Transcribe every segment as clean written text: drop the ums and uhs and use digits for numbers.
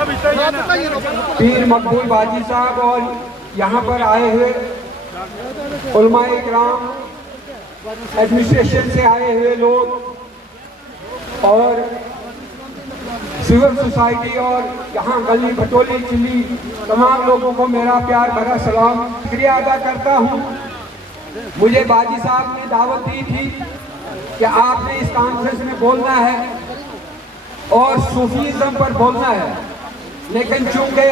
पीर मकबूल बाजी साहब और यहाँ पर आए हुए उलमाए इकराम, एडमिनिस्ट्रेशन से आए हुए लोग और सिविल सोसाइटी और यहाँ गली भटोली चिल्ली तमाम लोगों को मेरा प्यार भरा सलाम, शुक्रिया अदा करता हूँ। मुझे बाजी साहब ने दावत दी थी कि आपने इस कॉन्फ्रेंस में बोलना है और सूफीज़म पर बोलना है, लेकिन चूंकि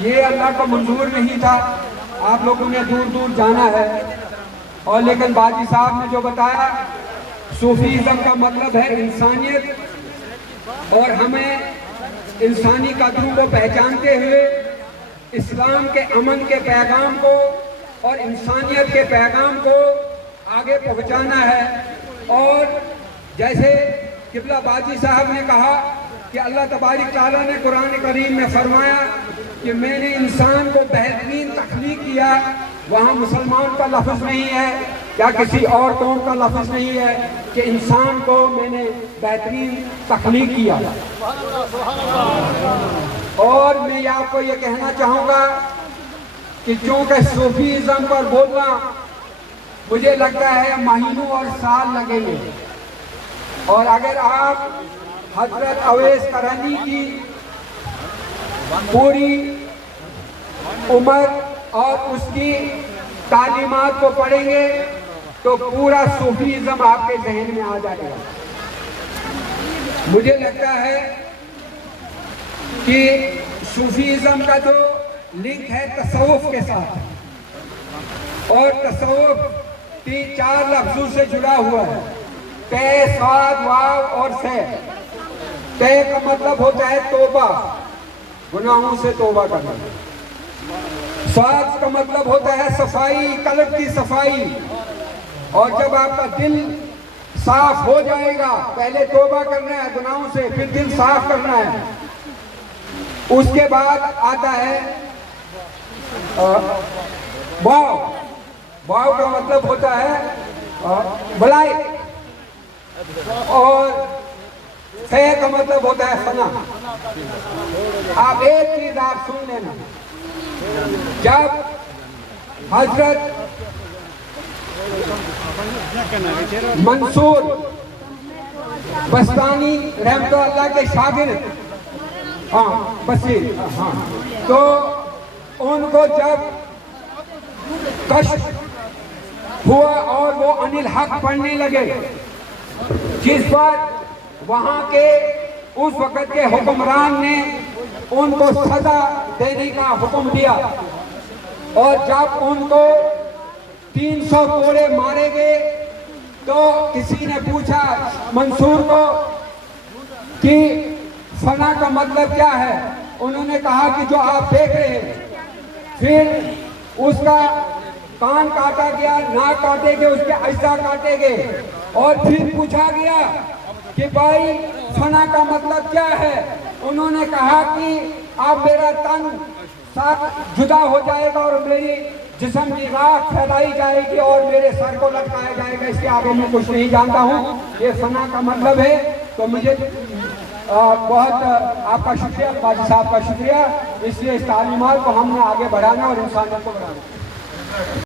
ये अल्लाह को मंजूर नहीं था, आप लोगों ने दूर दूर जाना है। और लेकिन बाजी साहब ने जो बताया, सूफीज़म का मतलब है इंसानियत, और हमें इंसानी कदरों को पहचानते हुए इस्लाम के अमन के पैगाम को और इंसानियत के पैगाम को आगे पहुंचाना है। और जैसे किबला बाजी साहब ने कहा कि अल्लाह तबारक तआला ने कुरान करीम में फरमाया कि मैंने इंसान को बेहतरीन तख्लीक किया, वहाँ मुसलमान का लफ्ज़ नहीं है या किसी और कौम का लफ्ज़ नहीं है कि इंसान को मैंने बेहतरीन तख्लीक किया। और मैं आपको ये कहना चाहूँगा कि चूँकि सूफीज़म पर बोलना मुझे लगता है महीनों और साल लगेंगे, और अगर आप हजरत अवैस करनी की पूरी उम्र और उसकी तालीमात को पढ़ेंगे तो पूरा सूफीज़म आपके जहन में आ जाएगा। मुझे लगता है कि सूफीज़म का जो लिंक है तसव्वुफ के साथ, और तसव्वुफ 3-4 लफ्ज़ों से जुड़ा हुआ है, ते, साद, वाव और से। ते का मतलब होता है तौबा, गुनाहों से तौबा करना। साद का मतलब होता है सफाई, कल्ब की सफाई, और जब आपका दिल साफ हो जाएगा, पहले तौबा करना है गुनाहों से, फिर दिल साफ करना है, उसके बाद आता है वाव। वाव का मतलब होता है भलाई, और फे का मतलब होता है फना। आप एक चीज आप सुन लेना, जब हजरत मंसूर बस्तानी रहमतुल्लाह के शागिर्द, बशीर, तो उनको जब कष्ट हुआ और वो अनिल हक पढ़ने लगे, जिस पर वहाँ के उस वक़्त के हुक्मरान ने उनको सजा देने का हुक्म दिया, और जब उनको 300 कोड़े मारे गए तो किसी ने पूछा मंसूर को कि फना का मतलब क्या है। उन्होंने कहा कि जो आप देख रहे हैं। फिर उसका कान काटा गया, नाक काटे गए, उसके अज्जा काटे गए, और फिर पूछा गया कि भाई फना का मतलब क्या है। उन्होंने कहा कि अब मेरा तन साथ जुदा हो जाएगा और मेरी जिस्म की राख फैलाई जाएगी और मेरे सर को लटकाया जाएगा, इसके आगे मैं कुछ नहीं जानता हूँ, ये फना का मतलब है। तो मुझे बहुत आपका शुक्रिया, बाजी साहब का शुक्रिया, इसलिए इस तालीमात को हमने आगे बढ़ाना और इंसानियत को बढ़ाना।